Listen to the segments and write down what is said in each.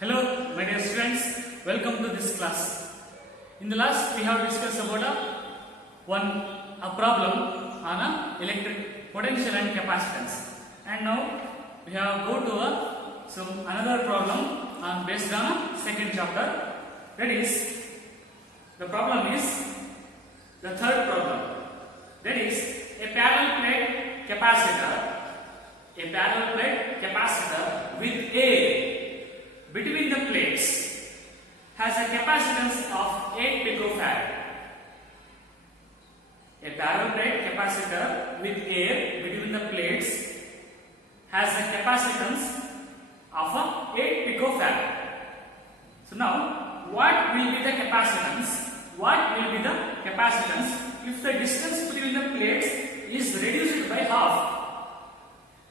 Hello, my dear students. Welcome to this class. In the last, we have discussed about a problem on electric potential and capacitance. And now we have go to another problem on based on second chapter. That is, the problem is the third problem. That is a parallel plate capacitor. A parallel plate capacitor with air between the plates has a capacitance of 8 picofarad. A parallel plate capacitor with air between the plates has a capacitance of 8 picofarad. So now, what will be the capacitance? What will be the capacitance if the distance between the plates is reduced by half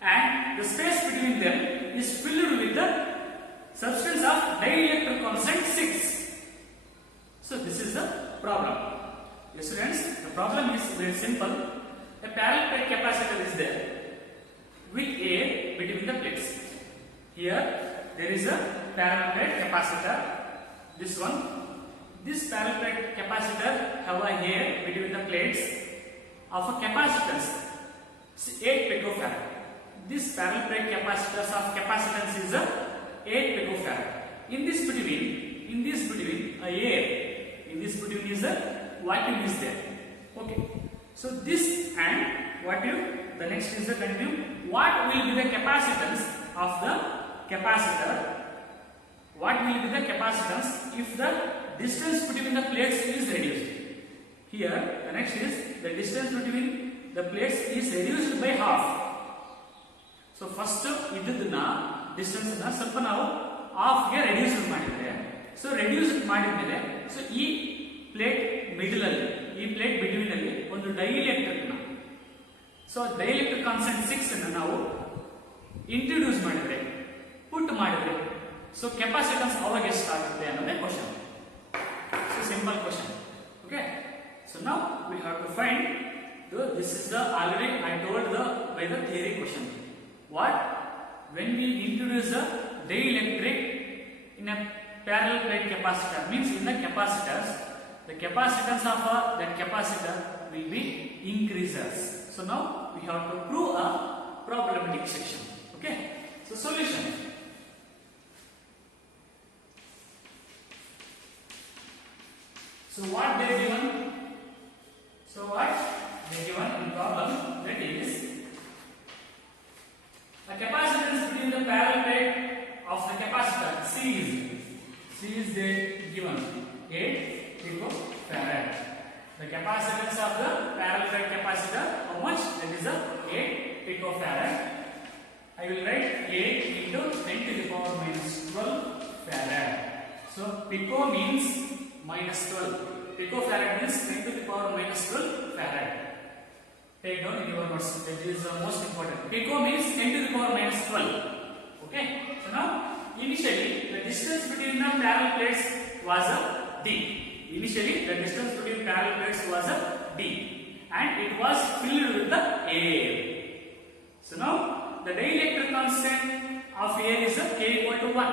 and the space between them is filled with the substance of dielectric constant 6. So this is the problem. Yes, students, the problem is very simple. A parallel plate capacitor is there with air between the plates. Here there is a parallel plate capacitor. This one. This parallel plate capacitor have a air between the plates of a capacitance 8 picofarad. This parallel plate capacitors of capacitance is 8 picofarad. In this between a air, in this between is a vacuum is there. Okay. So this and what you the next is the continue. What will be the capacitance of the capacitor? What will be the capacitance if the distance between the plates is reduced? Here the next is the distance between the plates is reduced by half. So first ಇದನ್ನ distance ಅನ್ನು ಸ್ವಲ್ಪ ನಾವು half ಗೆ reduce ಮಾಡಿದ್ರೆ, so reduce ಮಾಡಿದ್ಮೇಲೆ so ಈ plate middle ಅಲ್ಲಿ, ಈ ಪ್ಲೇಟ್ ಬಿಟ್ವೀನ್ ಅಲ್ಲಿ ಒಂದು ಡೈಎಲೆಕ್ಟ್ರಿಕ್ ನ, ಸೊ ಡೈಎಲೆಕ್ಟ್ರಿಕ್ ಕಾನ್ಸ್ಟೆಂಟ್ 6 ಅನ್ನು ನಾವು ಇಂಟ್ರೊಡ್ಯೂಸ್ ಮಾಡಿದ್ರೆ, ಪುಟ್ ಮಾಡಿದ್ರೆ, ಸೊ ಕೆಪಾಸಿಟನ್ಸ್ ಅವಾಗ ಎಷ್ಟಾಗುತ್ತೆ ಅನ್ನೋದೇ question. So simple question. Okay, so now we have to find this is the already I told the by the theory question. What? When we introduce a dielectric in a parallel plate capacitor, means in the capacitors, the capacitance of that capacitor will be increases. So now we have to prove a problematic section. Okay. So solution. So what they given? So what they given in problem, that is the capacitance between the parallel plate of the capacitor C is they given 8 picofarad. The capacitance of the parallel plate capacitor, how much? That is 8 picofarad. I will write 8 into 10 to the power minus 12 farad. So pico means minus 12. Picofarad means 10 to the power minus 12 farad. Take down in your notes. That is the most important. Pico means 10 to the power minus 12. Okay. So now, initially the distance between the parallel plates was a d. Initially the distance between parallel plates was a d, and it was filled with the air. So now the dielectric constant of air is K equal to 1.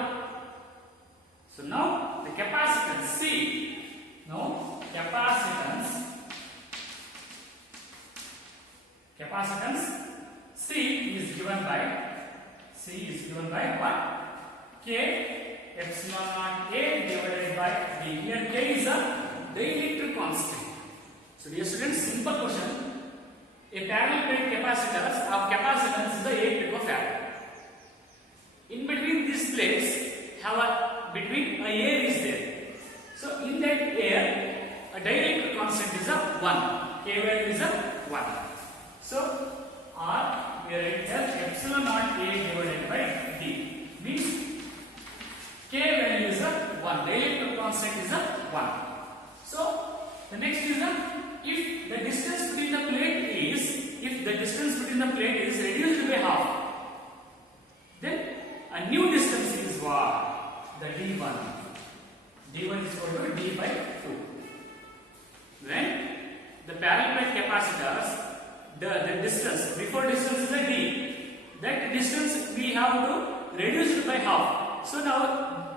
So now the capacitance C. Now capacitance C is given by what? K epsilon naught A divided by D. Here K is a dielectric constant. So dear students, simple question. A parallel plate capacitors of capacitance is the 8 picofarad. In between these plates have between a air is there. So in that air a dielectric constant is a 1. K value is a 1. So R we are writing as epsilon naught A divided by D, means K value is a 1. Dielectric constant is a 1. So the next is if the distance between the plate is reduced by half, then a new distance is what? The D1. D1 is equal to D by 2. When the parallel plate capacitors, the distance, before distance is a d, that distance we have to reduce it by half. So ನಾವು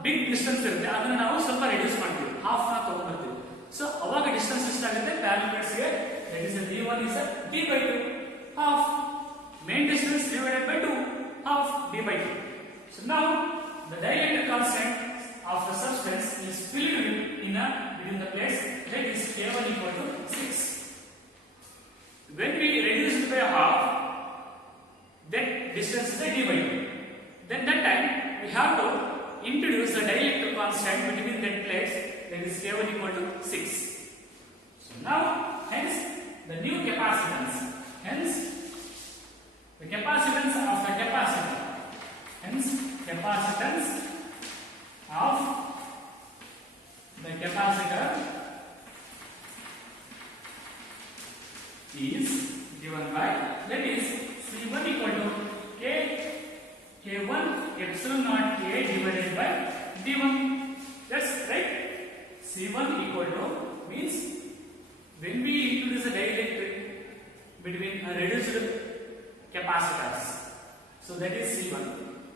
big distance ಇರುತ್ತೆ ಅದನ್ನ ನಾವು ಸ್ವಲ್ಪ reduce ಮಾಡ್ತೀವಿ, half ನ ತಗೊಂಡ್ಬರ್ತೀವಿ. So ಅವಾಗ distance ಎಷ್ಟಾಗುತ್ತೆ parallel plates ಗೆ, that is d1 is d/2, half main distance divided by 2, half d/2. So now the dielectric constant of the substance is filled in between the plates, that is K1 equal to 6. When we reduce it by half, that distance is d/2. Then that time we have to introduce the dielectric constant between that plates, that is K1 equal to 6. So now hence the new capacitance, hence the capacitance of the capacitor, hence capacitance of the capacitor is given by, that is C1 equal to K1 epsilon naught K divided by D1. That's right. C1 equal to means when we introduce a dielectric between a reduced capacitors, so that is C1.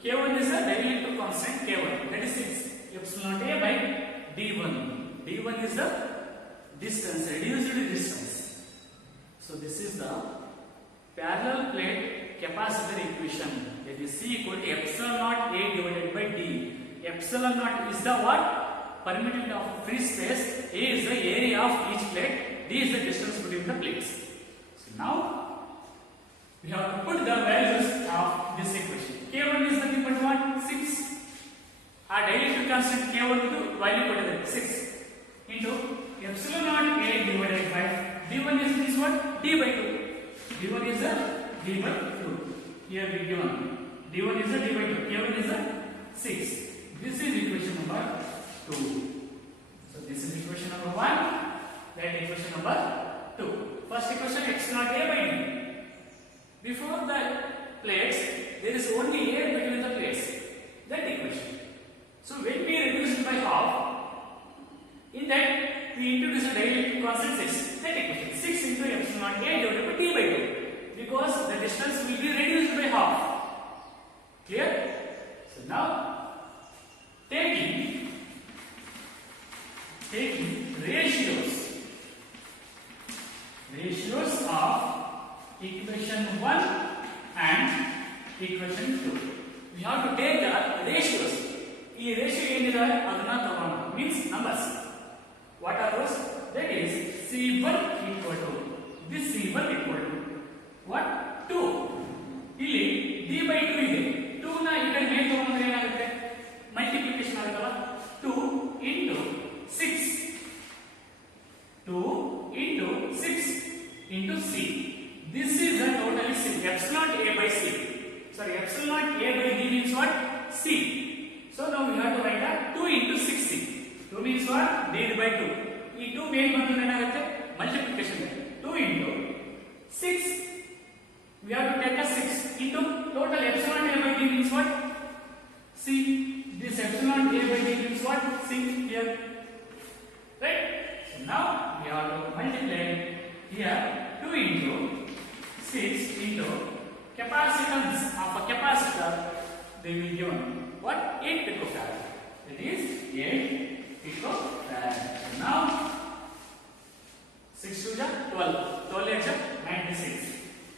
K1 is a dielectric constant K1, that is 6 epsilon naught A by D1. D1 is the distance, reduced distance. So this is the parallel plate capacitor equation, that is C equal to epsilon naught A divided by D. Epsilon naught is the what? Permitted of free space. A is the area of each plate. D is the distance between the plates. So now we have to put the values of this equation. K1 is nothing but what? 6. Our dielectric constant K1 to value put it 6 into epsilon naught A divided by D1 is what? D/2. D1 is a D/2. Here we given D1 is a D/2. K1 is a 6. This is equation number 2. So this is equation number 1. That equation number 2. First equation epsilon naught A by D. Before the plates, there is only air between the plates. That equation. So when we reduce it by half, in that we introduce a dielectric constant 6. That equation 6 into epsilon naught A divided by D/2, because the distance will be reduced by half. Clear? So now taking ratios of equation 1 and equation 2. We have to take the ratios. ಈ ratio ಏನಿದೆ ಅದನ್ನ ತಗೊಂಡು means numbers. What are those? That is C1 equal to this C1 equal to what? 2. ಇಲ್ಲಿ D/2 ಇದೆ. 2 ನ ಈ ಕಡೆ ಮೇಲೆ ತಗೊಂಡ್ರೆ ಏನಾಗುತ್ತೆ? ಮಲ್ಟಿಪ್ಲಿಕೇಶನ್ ಆಗುತ್ತಲ್ಲ. 2 into 6. 2 into 6 into C. This is the total C. Epsilon A by C. Sorry, epsilon A by D means what? C. So now we have to write that 2 into 6C. 2 means what? D/2. ಈ 2 ಮೇಲ್ ಬಂದ್ರೆ ಏನಾಗುತ್ತೆ? Multiplication. 2 into 6. We have to take a 6 into total epsilon A by D means what? C. This epsilon A by D means what? C here. Right? So now we have to multiply here 2 into 6 into capacitance of a capacitor. They will give what? 8 picofarad. That is 8 picofarad. Now 6 to 12. 12 is 96.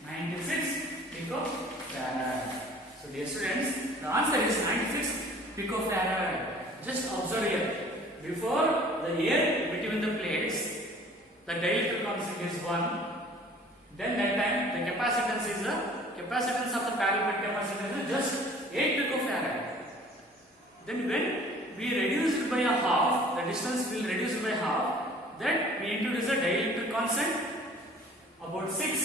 96 picofarad. So dear students, the answer is 96 picofarad. Just observe here. Before the air between the plates, the dielectric constant is 1. Then that time the capacitance is the capacitance of the parallel plate capacitor is just 8 picofarad. Then when we reduce it by a half, the distance will reduce it by half. Then we introduce a dielectric constant about 6.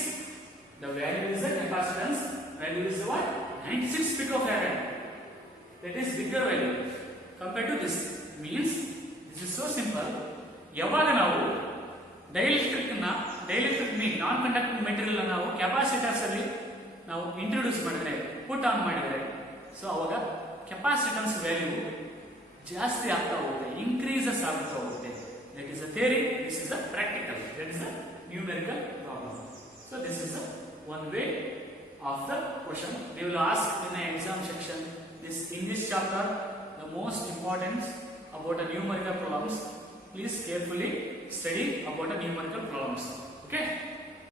The value is the capacitance. Value is what? 96 picofarad. That is bigger value compared to this. Means this is so simple. ಯಾವಾಗ ನಾವು dielectric ಮೀನ್ ನಾನ್ conducting material ನಾವು capacitors ಅಲ್ಲಿ ನಾವು introduce ಮಾಡಿದ್ರೆ, put on ಮಾಡಿದ್ರೆ, so ಅವಾಗ capacitance value ಜಾಸ್ತಿ ಆಗ್ತಾ ಹೋಗುತ್ತೆ, ಇನ್ಕ್ರೀಸಸ್ ಆಗ್ತಾ ಹೋಗುತ್ತೆ. That is a theory, this is a practical, that is a numerical problem. So this is one way of the question. They will ask in the exam section this in this chapter the most importance about a numerical problems. Please carefully study about a numerical problems. Okay.